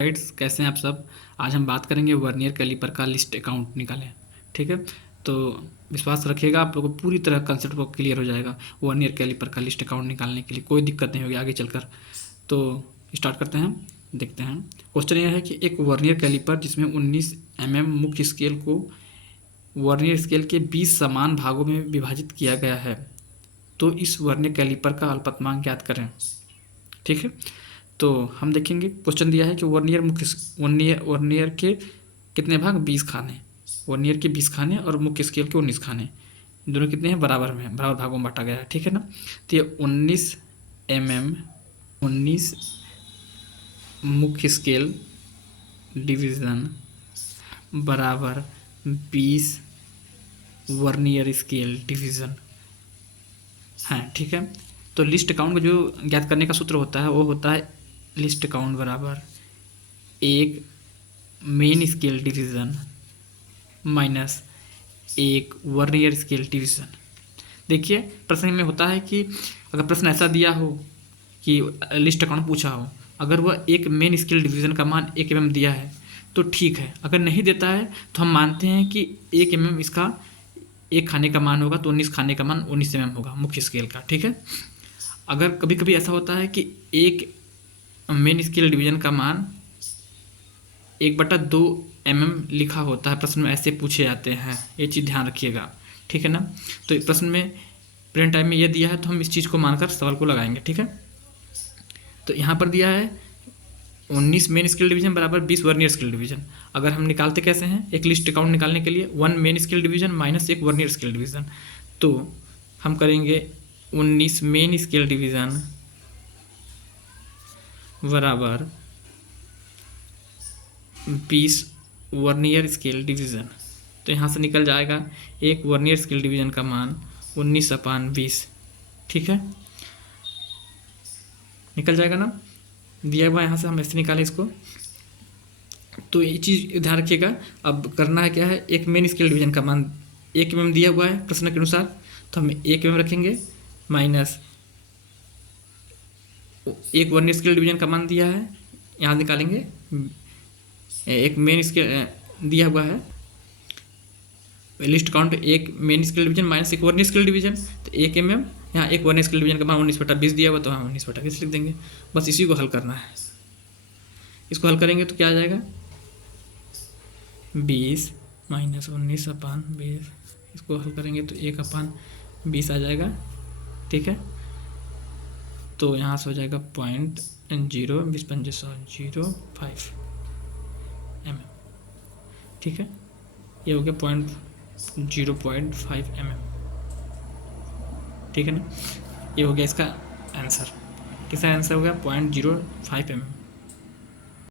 Guides, कैसे हैं आप सब। आज हम बात करेंगे वर्नियर कैलिपर का लिस्ट अकाउंट निकालें। ठीक है, तो विश्वास रखिएगा, आप लोगों को पूरी तरह कंसेप्ट को क्लियर हो जाएगा। वर्नियर कैलिपर का लिस्ट अकाउंट निकालने के लिए कोई दिक्कत नहीं होगी आगे चलकर। तो स्टार्ट करते हैं, देखते हैं। क्वेश्चन यह है कि एक वर्नियर कैलिपर जिसमें 19 mm मुख्य स्केल को वर्नियर स्केल के 20 समान भागों में विभाजित किया गया है, तो इस वर्नियर कैलिपर का अल्पतमांक ज्ञात करें। ठीक है, तो हम देखेंगे। क्वेश्चन दिया है कि वर्नियर के कितने भाग, 20 खाने। वर्नियर के 20 खाने और मुख्य स्केल के 19 खाने, दोनों कितने हैं, बराबर में, बराबर भागों में बांटा गया है। ठीक है ना, तो ये 19 mm 19 मुख्य स्केल डिवीज़न बराबर 20 वर्नियर स्केल डिवीज़न है। ठीक है, तो लिस्ट अकाउंट को जो ज्ञात करने का सूत्र होता है वो होता है लिस्ट अकाउंट बराबर एक मेन स्केल डिवीज़न माइनस एक वर्नियर स्केल डिवीज़न। देखिए, प्रश्न में होता है कि अगर प्रश्न ऐसा दिया हो कि लिस्ट अकाउंट पूछा हो, अगर वह एक मेन स्केल डिवीज़न का मान 1 mm दिया है तो ठीक है। अगर नहीं देता है तो हम मानते हैं कि 1 mm इसका एक खाने का मान होगा, तो 19 खाने का मान 19 mm होगा मुख्य स्केल का। ठीक है, अगर कभी कभी ऐसा होता है कि एक मेन स्केल डिवीज़न का मान 1/2 mm लिखा होता है, प्रश्न में ऐसे पूछे जाते हैं, ये चीज़ ध्यान रखिएगा। ठीक है ना, तो प्रश्न में प्रिंट टाइम में ये दिया है तो हम इस चीज़ को मानकर सवाल को लगाएंगे। ठीक है, तो यहाँ पर दिया है 19 मेन स्केल डिवीज़न बराबर 20 वर्नियर स्केल डिवीज़न। अगर हम निकालते कैसे हैं, एक लिस्ट अकाउंट निकालने के लिए 1 main scale division minus 1 vernier scale division, तो हम करेंगे 19 मेन स्केल डिवीज़न बराबर 20 वर्नियर स्केल डिवीज़न। तो यहाँ से निकल जाएगा एक वर्नियर स्केल डिवीज़न का मान 19/20। ठीक है, निकल जाएगा ना, दिया हुआ यहाँ से हम ऐसे निकालें इसको। तो ये चीज़ ध्यान रखिएगा। अब करना है क्या है, एक मेन स्केल डिवीज़न का मान 1 mm दिया हुआ है प्रश्न के अनुसार, तो हम 1 mm रखेंगे माइनस एक वर्नियर स्केल डिवीज़न का मान दिया है, यहाँ निकालेंगे। एक मेन स्केल दिया हुआ है, लिस्ट काउंट एक मेन स्केल डिवीज़न माइनस एक वर्नियर स्केल डिवीज़न, तो 1 mm, यहाँ एक वर्नियर स्केल डिवीज़न का मान 19/20 दिया हुआ, तो हम 19/20 लिख देंगे। बस इसी को हल करना है। इसको हल करेंगे तो क्या आ जाएगा, 20 माइनस 19/20। इसको हल करेंगे तो 1/20 आ जाएगा। ठीक है, तो यहाँ से हो जाएगा 0.0 20 mm। ठीक है, ये हो गया 0.5 mm। ठीक है ना, ये हो गया इसका आंसर। किसका आंसर हो गया 0.05 mm।